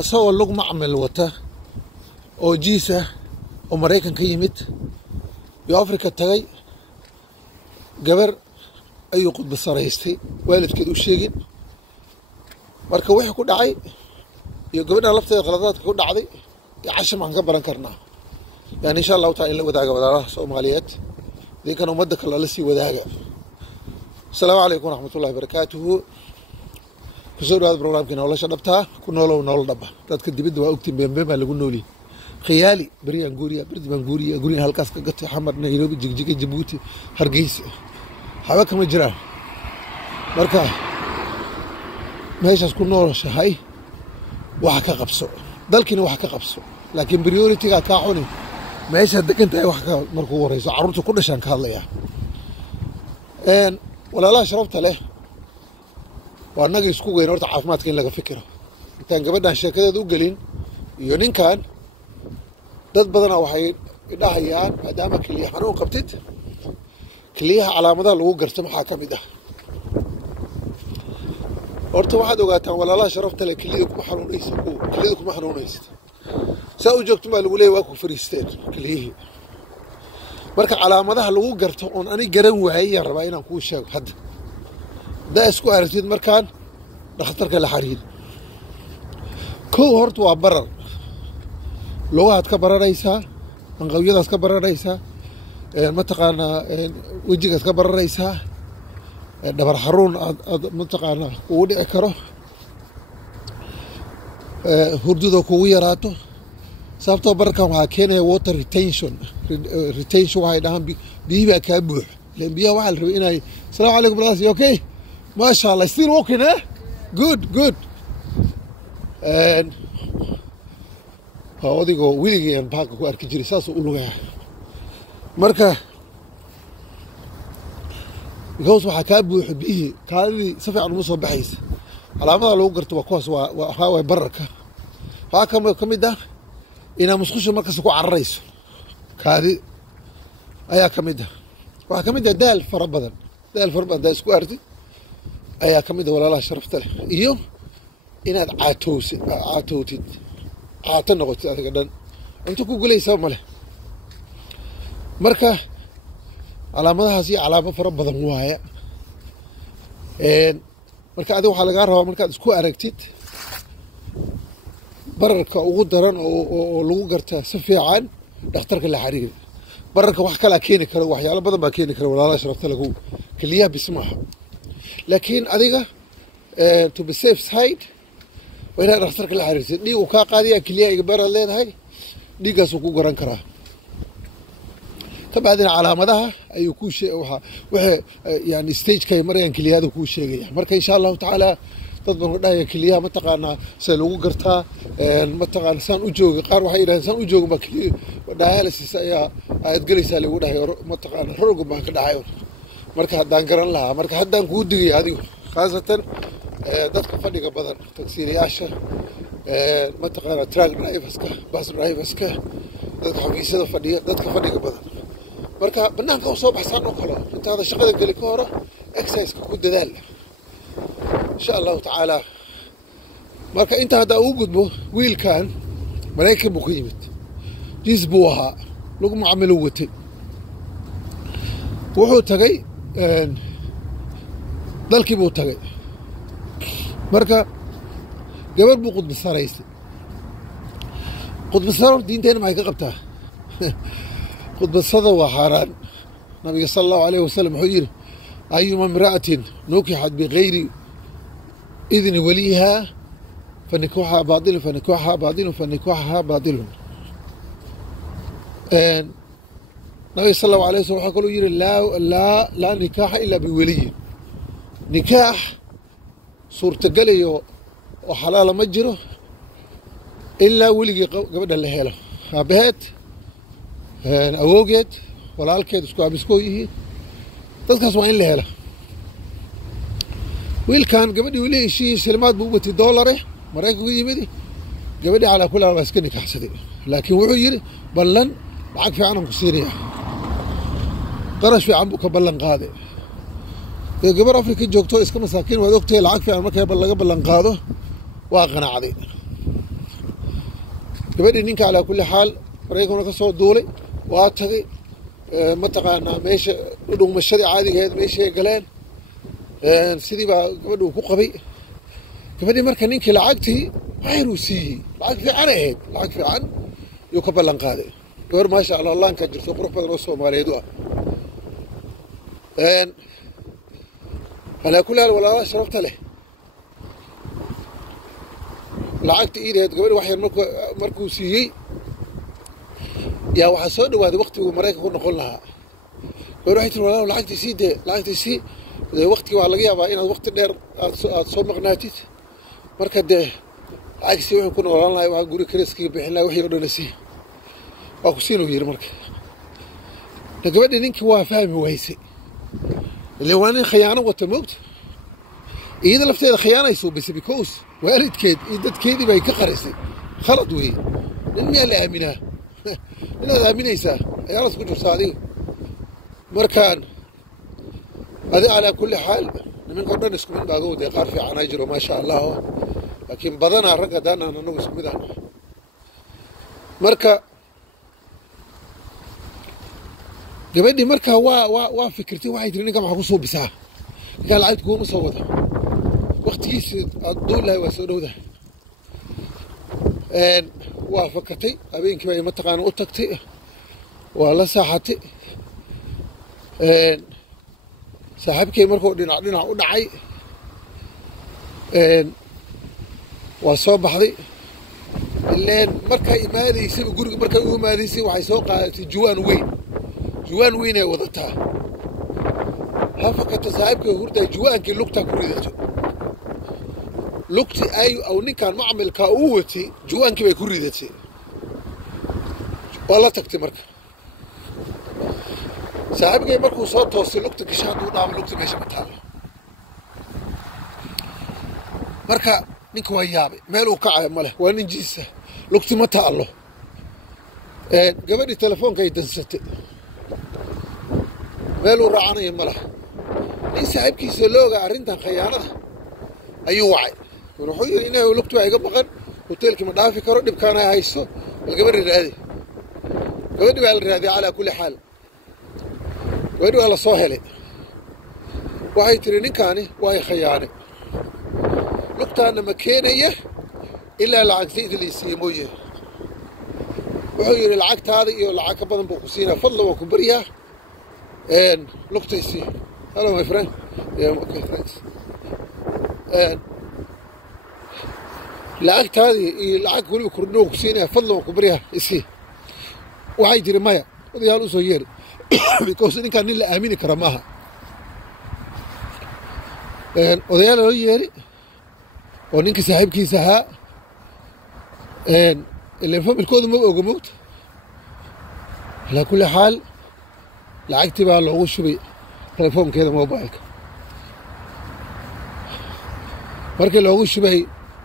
asagoo lug macmil wata oo jiisa oo Mareykan ka yimid iyo Afrika tagay gabar ayuu qudba saraystay waalidkeed u sheegin marka wixii ku dhacay iyo gabadha lafteeda qaladaadka ku dhacday iyo casham aan ka baran karnaa yani insha Allah ta'ala la wadaaga walaalaha Soomaaliyeed deekan ummadda kale la sii wadaaga السلام عليكم ورحمة الله وبركاته كسر هذا البرنامج كنا والله شنبتها كنا نول دبا تذكر دبيد وأكتب بما اللي قلنا لي خيالي بريان غوريا برد بنغوريا غوريا هالكاس كقط حمر نيروبي جيك جيبوتي هرقيس حواك مجرى مركا ماشي أسكون نور شهاي وحكا قبصو ذلك وحكا قبصو لكن بريوريتي كاحوني ماشي هدك أنت وحكا مركو وريس عروته كل شان كهالله إن ولا لا شربت له وأنا يسكو غير ورت عافمات كين لقى فكرة كان قبلنا الشركة ذو قلين يونين كان ضد بدنا وحيد إلهيان أدامك كليه حنون قبتت كليها على مدى لو قرتم حاكم ده ورت واحد وقاتا ولا لا شربت له كليكم حنون يسكو كليكم حنون يست سأوجكت ما الولي واكو فريستين كليه marka calaamadaha lagu garto oo ani garan waayay rabaa inaan ku sheego hadda da isku aragtid markaan dhakhtarka la xariir koo horta waa barar lugaad ka bararaysa anqawyadaas ka bararaysa ma taqaana wajigaas ka bararaysa dhabar xaruun aad ma taqaana uu dhici karo hurdada kugu yaraato sababtoo bararkan waxaa keenaya water retention waxay dhahaan biyihi baa kaa buux len biyaha waxaa la rabay inay asalaamu calaykum brother okay maasha allah still walking eh good odigoo weligeen baaka ku arki jiray saasuu u lugaya marka because waxaa kaa buuxa biyihii kaadidii si fiican uma soo baxaysa calaamadaha lagu garto waa kuwaas waxaa waay bararka waxaa ka mid ah inaa musqusha markasta ku cararayso kaadi ayaa ka mid ah waxaa ka mid ah daal fara badan daa isku artid ayaa ka mid ah walaalaha sharafta leh iyo inaad caatowtid caato noqotid adiga dhan cunto ku gulaysaa ma leh marka calaamadahaas iyo calaamo fara badan waaya marka adiga waxaa lagaa rabaa markaad isku aragtid bararka ugu daran oo lagu garta si fiican dhakhtarka la xariir bararka wax kala keeni karo waxyaalo badan baa keeni kara walaalaha sharafta lagu kaliya bismaha laakiin adiga to be safe side wayna dhakhtarka la xariirtay dhiig ka qaadiya kaliya iga barar leedahay dhiigaas uu ku garan karaa tabaadina calaamadaha ayuu ku waxa yani stage kay marayaan kaliyada ku sheegaya marka insha Allah taala dad badan dhaaya kaliya ma taqaana say lagu gartaa ma taqaana san u jooga qaar waxay yiraahdaan san u jooga ma kaliya dialysis ayaa aad galaysaa lagu dhahay ma taqaana roog baa ka dhacayo marka haddaan garan lahaa marka haddaan ku digay adigu khaasatan dadka fadhiga badan taksiiriyaasha ma taqaana truck driverska bus driverska dadka xafiisyada fadhiya dadka fadhiga badan marka banaanka u soo baxsan oo kale intaada shaqada gali ka hor exercise ku dadaal insha Allah taala marka inta hada uu gudbo wiilkan Mareykan buu ku yimid jisbuha lagu macaamilo watay wuxuu tagay dalkii buu tagay marka gabar buu qudba saraystay qudba sarar diinteena maxay ka qabtaa qudba sadar waa xaraan nabiga sallallahu alayhi wasallam wuxuu yiri ayuma imra'atin nukihat bighayri إذن وليها فنكوحها باطل فنكوحها باطل فنكوحها باطل النبي صلى الله عليه وسلم يقول لا نكاح إلا بولي نكاح صورة قلي وحلال مجره إلا ولي قبل اللهيلة أبهات أوجد ولا الكيد اسكو أبسكويه تذكر سوين اللهيلة wiilkan gabadhii wili heshiis shilmaad buu watay $1 Mareykanku yimid gabadhii ala kula waa iska nikaxsaday laakiin wuxuu yiri ballan lacag fiican ku siiriya qarash fiican buu ka ballan qaaday gabar Afrika joogto iska masaakiin waad ogtay lacag fiican markay laga ballan qaado waa qanacday gabadhii ninka calaa kulli xaal Maraykankuna ka soo duulay waa tagay mataqaanaa meesha dhugmashadii caadigeed meeshay galeen sidii baa gabadhu ku qabay gabadhii marka ninkii lacagtii waxaynu siiyey lacag fiican ahayd lacag fiican yuu ka ballan qaaday gabar maasha allah allaanka jirto qurux badan oo Soomaaliyeed ah calaa kulli xaal walaalaha sharafta leh lacagta iideed gabadhi wax yar markuu siiyey yaa waxaa soo dhawaaday waqtiguu Maraykanka ku noqon lahaa gabar waxay tiri walaalow lacagtii sii dee lacagtii sii waqtigii waa laga yaabaa inaad waqti dheer aad soo maqnaatid marka dee lacagtii sii wuxuu ku noolaan lahay waxaa guri kariskii bixin lahay wixii oo dhan sii waa ku siinuu yidhi marka gabadhii ninkii waa fahmi waysay ilaa waa nin khiyaano wata moogta iyada lafteeda khiyaanayso bas because waalidkeed iyo dadkeedii bay ka qarisay khalad weeye nin miyaa la aaminaa inaad aaminaysaa ayaa las ku jirtaa adiga markaan adi calaa kulli xaal nimanka o dhan isku mid baaga waday qaar fiicanaa jiro maasha allah laakiin badanaa rag haddaanaan anagu isku mid ahna marka gabadhii markaa waa fikirtay waxay tiri ninkan maxaa ku soo bisaa ninkaan lacagta kuuma soo wada waqtigiisa aad duul lahay waa soo dhowdahay waa fakatay habeenkii bay mataqaana u tagtay waa la saaxatay saaxiibkay markuu dhinac u dhacay waa soo baxday ileen markay imaadaysay guriga markay u imaadaysay waxay soo qaadatay juwaan weyn ay wadataa ha fakata saaxiibkay hurday juwaankii lugtaa ku ridato lugti aw ninkan macmilkaa uu watay juwaankii bay ku ridatay waa la tagtay marka saaxiibkay markuu soo toostay lugta gasha hadduu dhaamo lugta meesha ma taalo marka ninka waa yaabay meel uu kacayo ma leh waa nin jiisa lugti ma taalo gabadhii telefoonka ay dansatay meel uu raacanayo ma laha nin saaxiibkiisa looga arrintan khiyaanada ayuu wacay wuxuu yidhi inay lugtu waa iga maqan hoteelkii ma dhaafi karo dhibkaana haysto bal gabadhii raadi gabadhii baa la raadiyay calaa kulli xaal gabadhii waa la soo helay waxay tiri ninkaani waa i khiyaanay lugtaana ma keenaya ilaa lacagtayda la isiiye mooye wuxuu yidhi lacagtaada iyo lacag ka badan buu ku siinaa fadlan waan ku baryaa lugta isii hello my friend yeah okay thanks lacagtaadii iyo lacag weliba kordhinoo ku siinaya fadlan waan ku baryaa isii waxay tiri maya odayaal u soo yeeri because ninkaan nin la aamini kara maaha odayaal loo yeeri oo ninkii saaxiibkiisa ahaa ileen familkooda ma oga moogta alaa kulli xaal lacagtii baa loogu shubay telefoonkeeda mobileka markii loogu shubay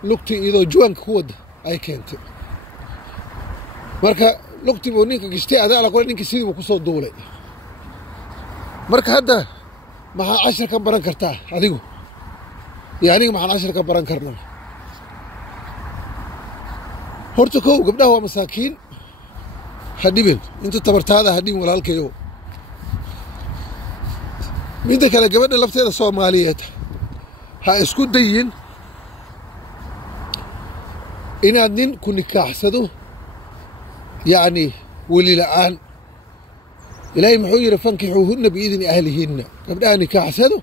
lugtii iyadoo juwaanka ku wadda ay keentay marka lugtii buu ninka gashtay adaala kule ninkii sidii buu ku soo duulay marka hadda maxaa cashar ka baran kartaa adigu iyo aniga maxaan cashar ka baran karnaa horta kow gabdhaha waa masaakiin ha dhibin inta tabartaada ha dhibin walaalkayo midda kale gabadha lafteeda Soomaaliyeed ha isku dayin inaad nin ku nikaaxsado yacni weli la'aan ilaahay muxuu yidhi fankixuuhunna biidni ahlihinna gabdhaha nikaaxsado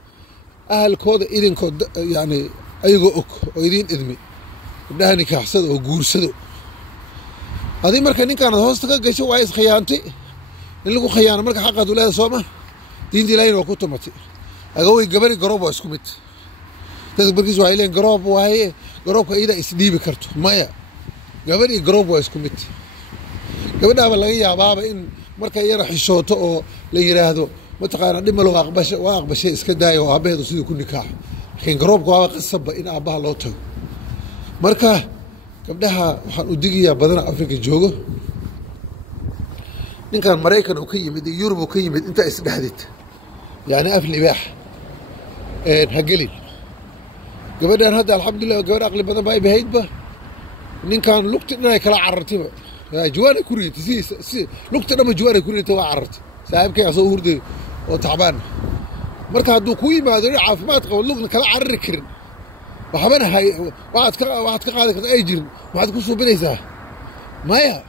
ahalkooda idinkood yacni ayagoo og oo idiin idmi gabdhaha nikaaxsado oo guursado adii marka ninkaanad hoosta ka gasho waa iskhiyaantay in lagu khiyaano marka xaqaad u leedahay sooma diinta ilaahayna waa ku tumatay agawey gabari garoob waa isku mid dadka barkiis waxay leeyiin garoob waaye garoobka iyadaa isdhiibi karto maya gabar iyo garoob waa isku mid gabadhaaba laga yaabaaba in marka yara xishooto oo la yidhaahdo mataqaana dhimalo waa aqbashay iska daaya oo aabbaheedu siduu ku nikaaxo laakiin garoobka waaba qasabba in aabbaha loo tago marka gabdhaha waxaan u digayaa badana Afrika joogo ninkan Maraykan uu ka yimid iyo Yurub uu ka yimid inta isdhaxdid yani af libaax ha gelin gabadhan hadda alxamdulillah gabar aqli badan baa ibahaydba ninkan lugta inay kala carartiba جواني كوريت سي لقطة لما جواني كوريت وعرت سايب كي أصور هردي وتعبان مركا هدو كوي ما دري عافمات قول لقطة كلا عرر كرن وحبنا هاي واحد كقاعد أي جرن واحد كوسو بنيسا مايا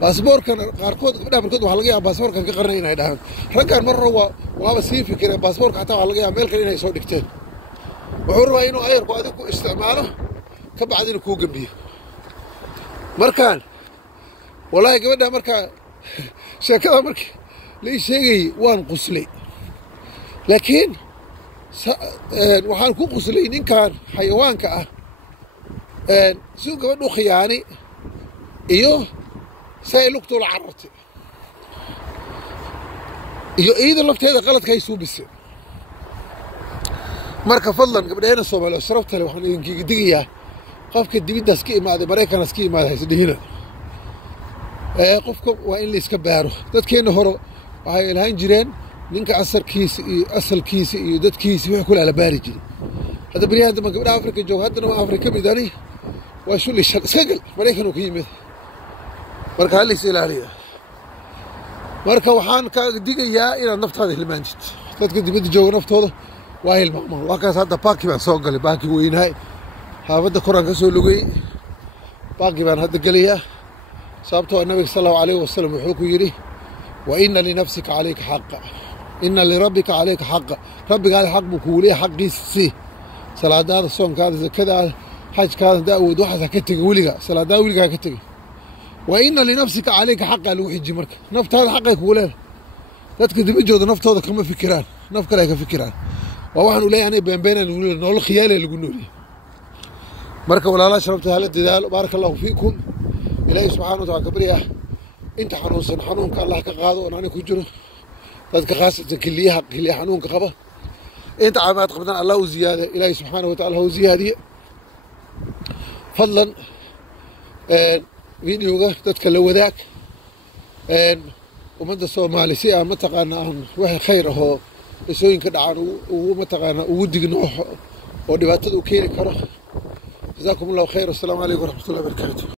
باسبور كان قاركود قبل بركود وحلقيها باسبور كان كقرنين هيدا رجع مرة وهذا سيف كده باسبور حتى وحلقيها ميل كان يسوي دكتور وعروا إنه أير قاعد استعماله كبعدين كوج بيه مركان والله قبلنا مركا شكلها مركا ليش شيء وان قسلي لكن وحان كو قسلي إن كان حيوان كأ سو قبلنا خياني إيوه سايلوك طول عرتي إيوه إذا لوكت هذا غلط كيسو بس مركا فضلا قبل هنا صوب لو صرفت له وحن ينكي دقيقة قفك الدبيد دسكي ما هذا مريكا نسكي ما هذا يسدي هنا qofka waa in la iska baaro dadkeena hore waxay ilaahin jireen ninka asalkiisa iyo dadkiisa wax kula la baari jiray hada bariyaha ma gabdhaha Afrika joog hadana waa Afrika midani waa shuli shagal Mareykan uu ka yimid marka hal is ilaaliya marka waxaan ka digayaa inaad naftaada hilmaantid dadka dibadda jooga naftooda waa hilmaamaan waa kaas hadda baaki baan soo galay baaki weynahay haafada Quraan ka soo lugay baaki baan hadda galiyaa sababtoo النبي صلى الله عليه وسلم وحكوا يري وإن لنفسك عليك حق إن لربك عليك حق ربك على حق بكوليه حق سي صلاة هذا الصوم كذا كذا حج كذا داود واحد كتج ولقى صلاة داود ولقى كتج وإن لنفسك عليك حق لو يجي مرك نفط هذا حقك ولا تذكر بيجود نفط هذا كم فكران نفكر هيك فكران وواحد ولا يعني بين نقول الخيال اللي يقولوا لي مرك ولا لا شربت هالدلال بارك الله فيكم إلهي سبحانه وتعالى كبريا أنت حنوسن حنونك الله كقاضي وأنا كجرو ذاتك خاصة كليها حنونك قبه أنت عمات قبضنا الله وزيادة إلهي سبحانه وتعالى هو زيادة فضلا فيديو تتكلم وذاك ومن الصومالي سيئة متقانا عن وحي خيره يسوين كده عن ومتقانا ودي نوح ودباتد وكيري كره جزاكم الله خير والسلام عليكم ورحمة الله وبركاته